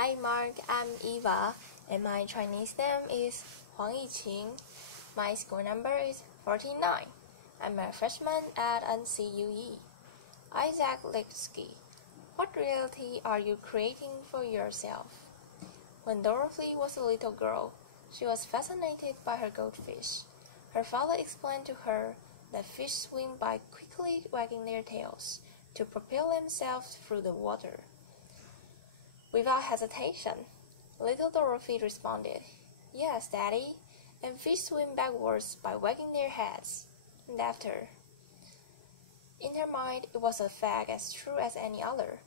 Hi Mark, I'm Eva, and my Chinese name is Huang Yiqing. My school number is 49. I'm a freshman at NCUE. Isaac Lidsky, what reality are you creating for yourself? When Dorothy was a little girl, she was fascinated by her goldfish. Her father explained to her that fish swim by quickly wagging their tails to propel themselves through the water. Without hesitation, little Dorothy responded, "Yes, Daddy, and fish swim backwards by wagging their heads." Laughter. In her mind, it was a fact as true as any other.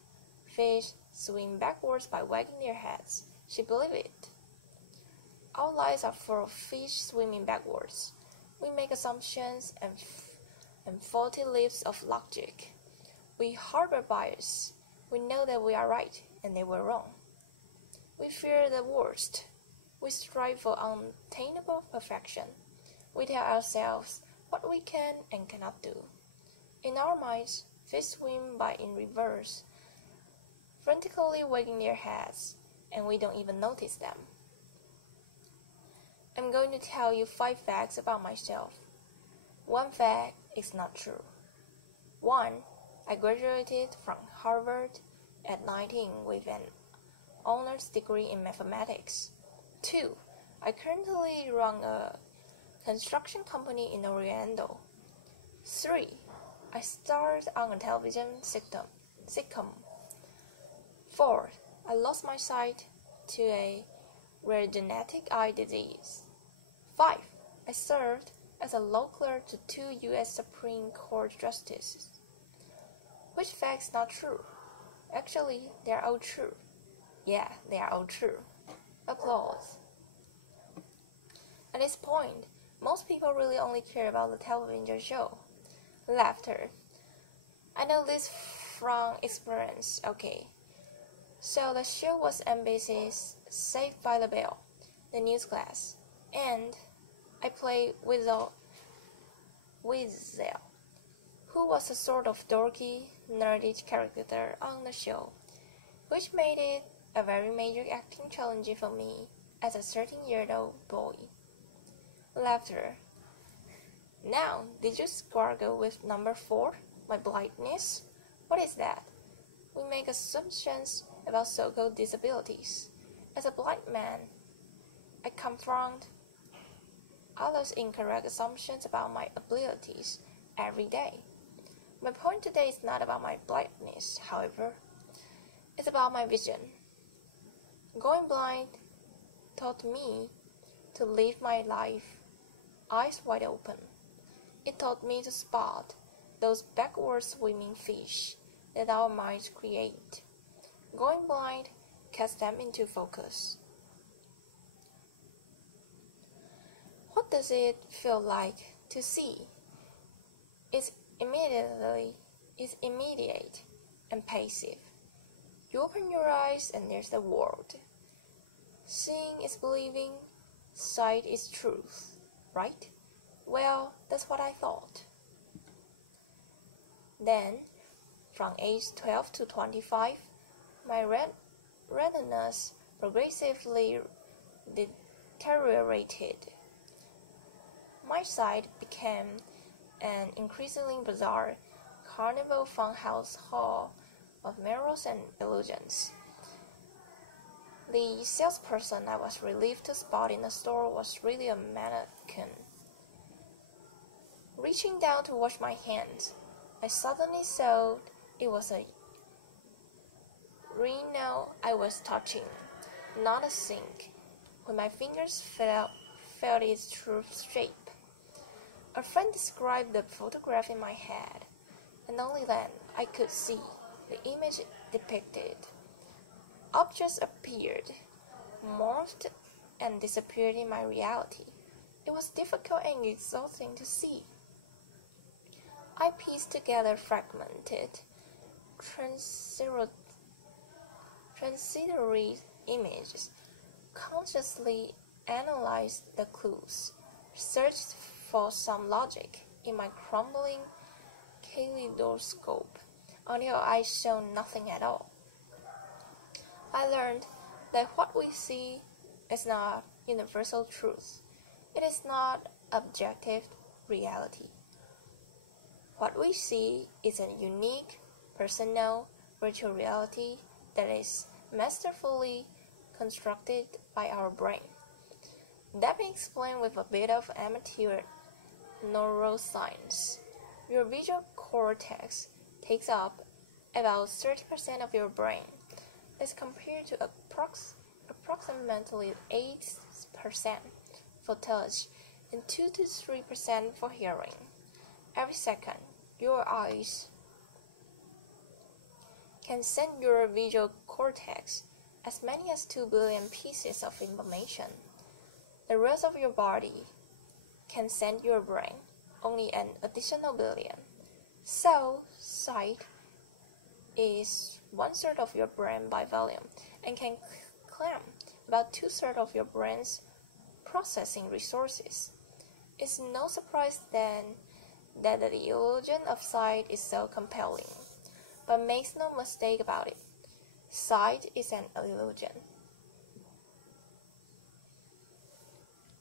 Fish swim backwards by wagging their heads. She believed it. Our lives are full of fish swimming backwards. We make assumptions and faulty leaps of logic. We harbor bias. We know that we are right and they were wrong. We fear the worst. We strive for unattainable perfection. We tell ourselves what we can and cannot do. In our minds, fish swim by in reverse, frantically wagging their heads, and we don't even notice them. I'm going to tell you 5 facts about myself. One fact is not true. 1. I graduated from Harvard at 19 with an honors degree in mathematics. 2. I currently run a construction company in Orlando. 3. I starred on a television sitcom. 4. I lost my sight to a rare genetic eye disease. 5. I served as a law clerk to 2 U.S. Supreme Court justices. Which fact's not true? Actually, they're all true. Yeah, they are all true. Applause. At this point, most people really only care about the television show. Laughter. I know this from experience, okay. So the show was NBC's Saved by the Bell, the news class, and I played Weasel, who was a sort of dorky, nerdy character on the show, which made it a very major acting challenge for me as a 13-year-old boy. Laughter. Now, did you struggle with number 4, my blindness? What is that? We make assumptions about so-called disabilities. As a blind man, I confront others' incorrect assumptions about my abilities every day. My point today is not about my blindness, however. It's about my vision. Going blind taught me to live my life eyes wide open. It taught me to spot those backward swimming fish that our minds create. Going blind casts them into focus. What does it feel like to see? It's immediate and passive. You open your eyes and there's the world. Seeing is believing, sight is truth, right? Well, that's what I thought. Then, from age 12 to 25, my retinas progressively deteriorated. My sight became an increasingly bizarre carnival funhouse hall of mirrors and illusions. The salesperson I was relieved to spot in the store was really a mannequin. Reaching down to wash my hands, I suddenly saw it was a urinal I was touching, not a sink, when my fingers felt its true shape. A friend described the photograph in my head, and only then I could see the image depicted. Objects appeared, morphed, and disappeared in my reality. It was difficult and exhausting to see. I pieced together fragmented, transitory images, consciously analyzed the clues, searched for some logic in my crumbling kaleidoscope until I saw nothing at all. I learned that what we see is not universal truth. It is not objective reality. What we see is a unique, personal, virtual reality that is masterfully constructed by our brain. Let me explain with a bit of amateur neuroscience. Your visual cortex takes up about 30% of your brain, as compared to approximately 8% for touch and 2 to 3% for hearing. Every second, your eyes can send your visual cortex as many as 2 billion pieces of information. The rest of your body can send your brain only an additional billion. So, sight is 1/3 of your brain by volume and can claim about 2/3 of your brain's processing resources. It's no surprise then that the illusion of sight is so compelling. But make no mistake about it, sight is an illusion.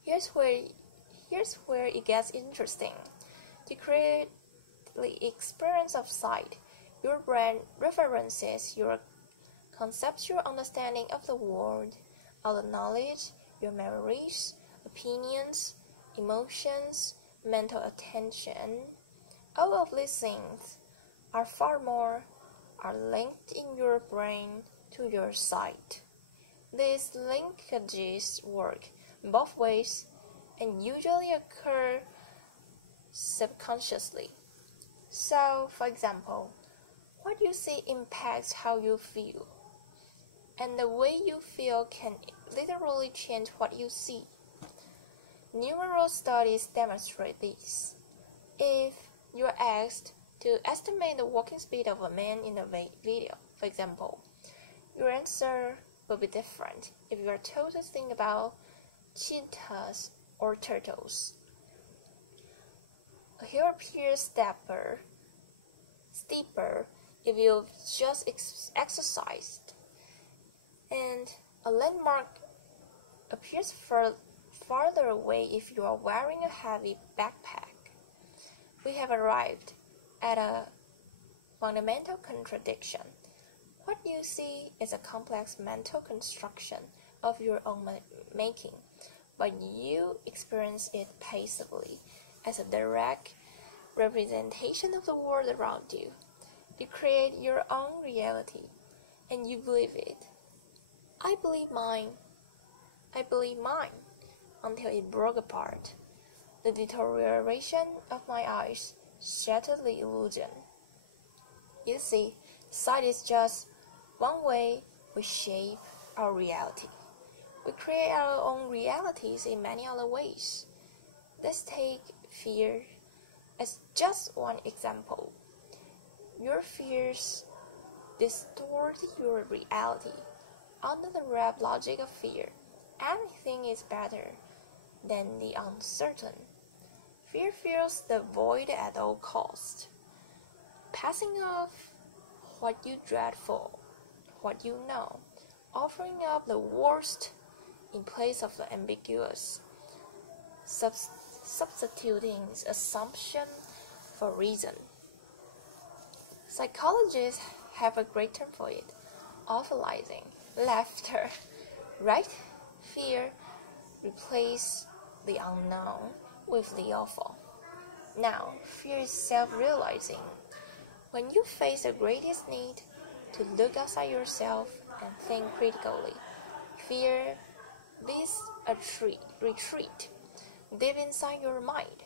Here's where it gets interesting. To create the experience of sight, your brain references your conceptual understanding of the world, all the knowledge, your memories, opinions, emotions, mental attention. All of these things are linked in your brain to your sight. These linkages work both ways and usually occur subconsciously. So, for example, what you see impacts how you feel, and the way you feel can literally change what you see. Numerous studies demonstrate this. If you're asked to estimate the walking speed of a man in a video, for example, your answer will be different if you are told to think about cheetahs or turtles. A hill appears steeper if you've just exercised, and a landmark appears farther away if you are wearing a heavy backpack. We have arrived at a fundamental contradiction. What you see is a complex mental construction of your own making, but you experience it passively as a direct representation of the world around you. You create your own reality, and you believe it. I believe mine, until it broke apart. The deterioration of my eyes shattered the illusion. You see, sight is just one way we shape our reality. We create our own realities in many other ways. Let's take fear as just one example. Your fears distort your reality. Under the rap logic of fear, anything is better than the uncertain. Fear fills the void at all costs, passing off what you dread for what you know, offering up the worst in place of the ambiguous, substituting assumption for reason. Psychologists have a great term for it: awfulizing, laughter, right? Fear replaces the unknown with the awful. Now, fear is self-realizing. When you face the greatest need to look outside yourself and think critically, fear leads a retreat deep inside your mind,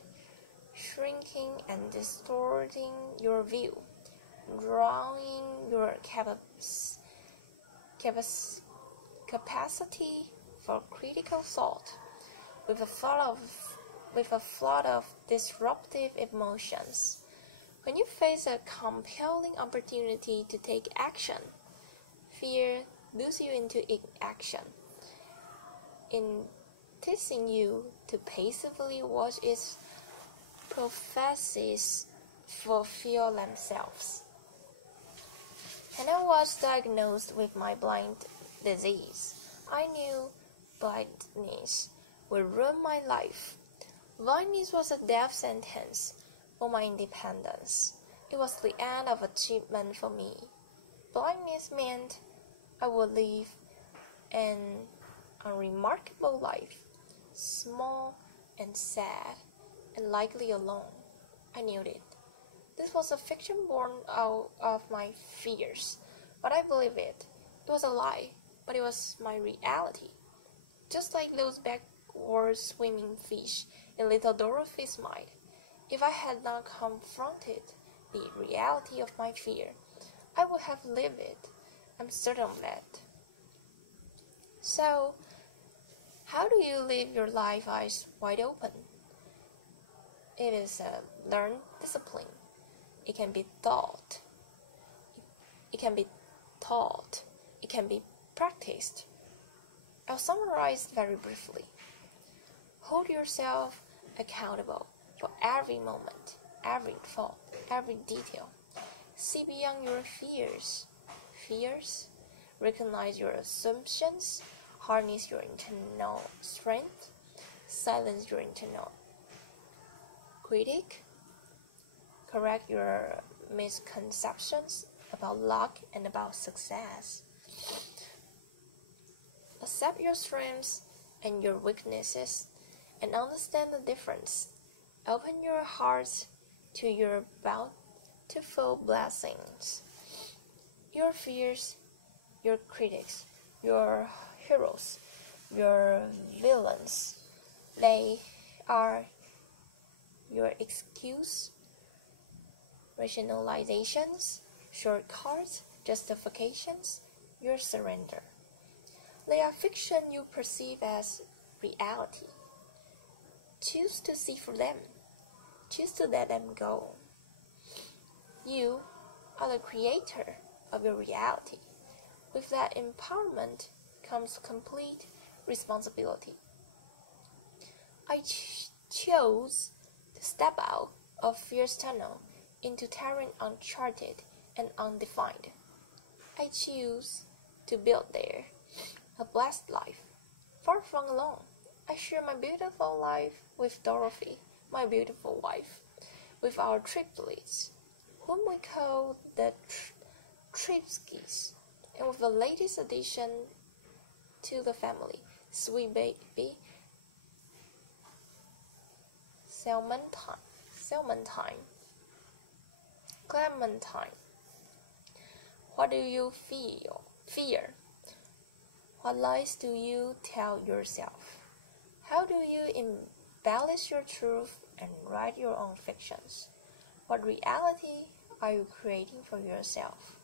shrinking and distorting your view, drawing your capacity for critical thought with a flood of disruptive emotions. When you face a compelling opportunity to take action, fear lures you into inaction, enticing you to passively watch its prophecies fulfill themselves. And I was diagnosed with my blind disease. I knew blindness would ruin my life. Blindness was a death sentence for my independence. It was the end of achievement for me. Blindness meant I would live an unremarkable life, small and sad, and likely alone. I knew it. This was a fiction born out of my fears, but I believed it. It was a lie, but it was my reality. Just like those backward swimming fish in little Dorothy's mind. If I had not confronted the reality of my fear, I would have lived it. I'm certain of that. So, how do you live your life eyes wide open? It is a learned discipline. It can be taught. It can be taught. It can be practiced. I'll summarize very briefly. Hold yourself accountable for every moment, every thought, every detail. See beyond your fears. Recognize your assumptions. Harness your internal strength. Silence your internal critic. Correct your misconceptions about luck and about success. Accept your strengths and your weaknesses and understand the difference. Open your hearts to your bountiful blessings. Your fears, your critics, your heroes, your villains, they are your excuse, rationalizations, shortcuts, justifications, your surrender. They are fiction you perceive as reality. Choose to see for them. Choose to let them go. You are the creator of your reality. With that empowerment comes complete responsibility. I chose to step out of fear's tunnel into terrain uncharted and undefined. I choose to build there a blessed life, far from alone. I share my beautiful life with Dorothy, my beautiful wife, with our triplets, whom we call the Lidskys, and with the latest addition to the family, sweet baby Clementine. What do you fear? What lies do you tell yourself? How do you embellish your truth and write your own fictions? What reality are you creating for yourself?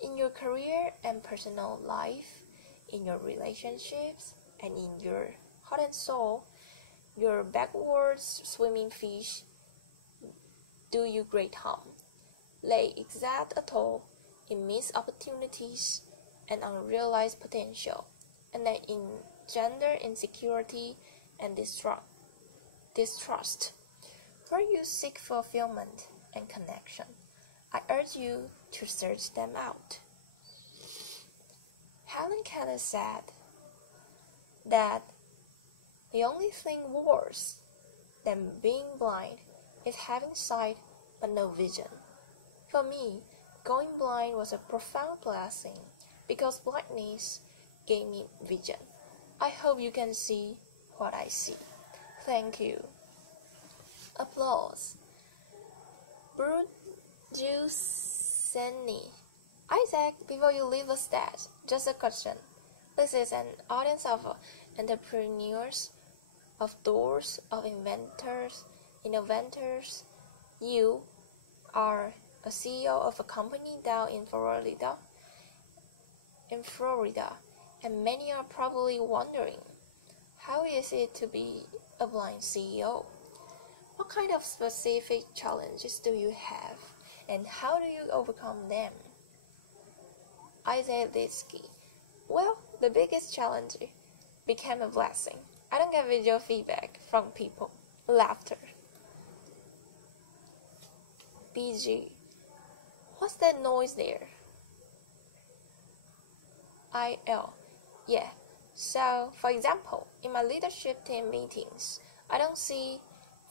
In your career and personal life, in your relationships, and in your heart and soul, your backwards swimming fish do you great harm. Lay exact a toll in missed opportunities and unrealized potential, and then engender insecurity and distrust. Where you seek fulfillment and connection, I urge you to search them out. Helen Keller said that the only thing worse than being blind is having sight but no vision. For me, going blind was a profound blessing because blindness gave me vision. I hope you can see what I see. Thank you. Applause. Brujuseni. Isaac, before you leave the stage, just a question. This is an audience of entrepreneurs, of doors, of inventors, innovators. You are a CEO of a company down in Florida, and many are probably wondering, how is it to be a blind CEO? What kind of specific challenges do you have, and how do you overcome them? I said Lidsky. Well, the biggest challenge became a blessing. I don't get visual feedback from people. Laughter. BG. What's that noise there? IL. Yeah, So, for example, in my leadership team meetings, I don't see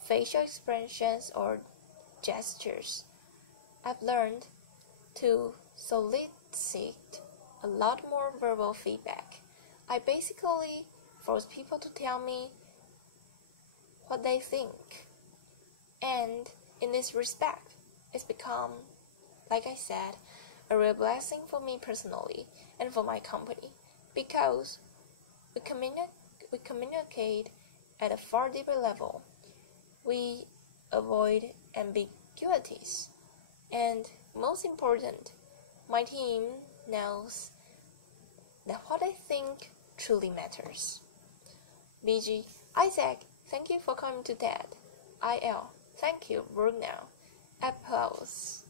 facial expressions or gestures. I've learned to solicit a lot more verbal feedback. I basically force people to tell me what they think. And in this respect, it's become, like I said, a real blessing for me personally and for my company, because we communicate at a far deeper level. We avoid ambiguities. And most important, my team knows that what I think truly matters. BG, Isaac, thank you for coming to TED. IL, thank you, Bruno. Applause.